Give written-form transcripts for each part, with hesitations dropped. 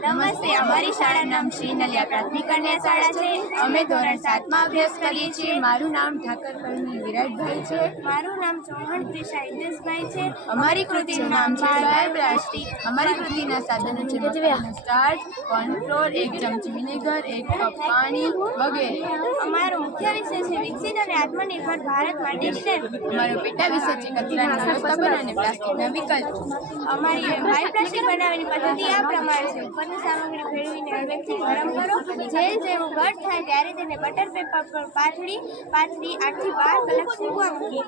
નમસ્તે, અમારી શાળાનું નામ શ્રી નલિયા પ્રાથમિક કન્યા શાળા છે। અમે ધોરણ 7 માં અભ્યાસ કરીએ છીએ। મારું નામ ઠાકર પરમીન વિરાટભાઈ છે। મારું નામ ચૌહાણ ત્રિષા હિતેશભાઈ છે। અમારી કૃતિનું નામ છે બાયોપ્લાસ્ટિક। અમારી કૃતિના સાધનો છે સ્ટાર્ચ, કોર્નફ્લોર, 1 ચમચી વિનેગર, 1 કપ પાણી વગેરે। અમારો મુખ્ય વિષય છે વિકસિત અને આત્મનિર્ભર ભારત માટે સ્ટેપ। અમારો પેટા વિષય છે કચરાનું વ્યવસ્થાપન અને પ્લાસ્ટિકના વિકલ્પો। અમારી બાયોપ્લાસ્ટિક બનાવવાની પદ્ધતિ આ પ્રમાણે છે। ઉપરની સામગ્રી ભેળવીને હળવેથી ગરમ કરો। જેલ જેવું ઘટ થાય ત્યારે તેને બટર પેપર પર પાથરી 8 થી 12 કલાક સૂકવા મૂકીએ।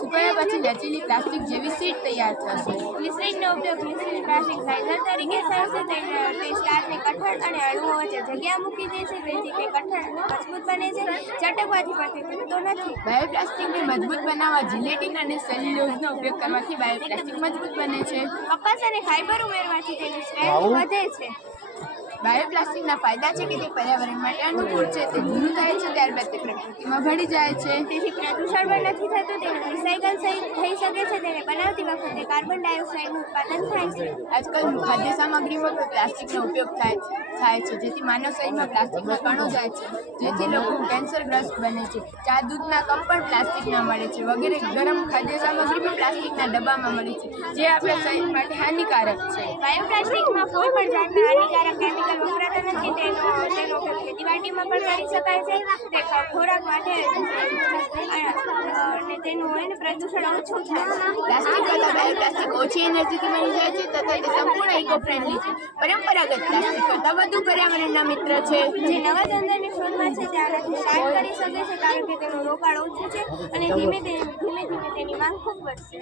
સૂકવ્યા પછી લચીલી પ્લાસ્ટિક જેવી શીટ તૈયાર થશે। ગ્લિસરીનનો ઉપયોગ ગ્લિસરીન પ્લાસ્ટિક લાઇઝર તરીકે થાય છે। તે સ્ટાર્ચને કઠણ અને અણુઓ વચ્ચે જગ્યા મૂકી દે છે, જેથી તે કઠણ મજબૂત બને છે, ચટકવાથી પણ તૂટતો નથી। બાયોપ્લાસ્ટિકને મજબૂત બનાવવા જિલેટિન અને સેલ્યુલોઝનો ઉપયોગ કરવાથી બાયોપ્લાસ્ટિક મજબૂત બને છે। કપાસ અને ફાઇબર ઉમેરવાથી તેની સ્ટ્રેન્થ વધે છે। બાયોપ્લાસ્ટિકના ફાયદા છે કે તે પર્યાવરણ માટે અનુકૂળ છે, તે જૂનું થાય છે ત્યારબાદ તે પ્રકૃતિમાં ભળી જાય છે, તેથી પ્રદૂષણ પણ નથી થતું, તેનું રિસાયકલ થઈ શકે છે, તેને બનાવતી વખતે કાર્બન ડાયોક્સાઇડનું ઉત્પાદન થાય છે। આજકાલ ખાદ્ય સામગ્રીમાં પણ પ્લાસ્ટિકનો ઉપયોગ થાય છે, જેથી માનવ શરીરમાં પ્લાસ્ટિકના કણો જાય છે, જેથી લોકો કેન્સરગ્રસ્ત બને છે। ચા દૂધના કપ પણ પ્લાસ્ટિકના મળે છે વગેરે। ગરમ ખાદ્ય સામગ્રી પણ પ્લાસ્ટિકના ડબ્બામાં મળે છે, જે આપણા શરીર માટે હાનિકારક છે। બાયોપ્લાસ્ટિકમાં કોઈ પણ જાતના હાનિકારક કેમિકલ વપરાતા નથી, તેનો ઉપયોગ ખેતીવાડીમાં પણ કરી શકાય છે, તે ખોરાક માટે અને તેનું પ્રદૂષણ ઓછું થાય છે। પ્લાસ્ટિક કરતાં બાયોપ્લાસ્ટિક ઓછી એનર્જીથી બની જાય છે તથા તે સંપૂર્ણ ઇકો ફ્રેન્ડલી છે। પરંપરાગત પ્લાસ્ટિક કરતાં વધુ પર્યાવરણના મિત્ર છે। જે નવા ધંધાની શોધમાં છે તે આનાથી સ્ટાર્ટ કરી શકે છે, કારણ કે તેનું રોકાણ ઓછું છે અને ધીમે ધીમે તેની માંગ ખૂબ વધશે।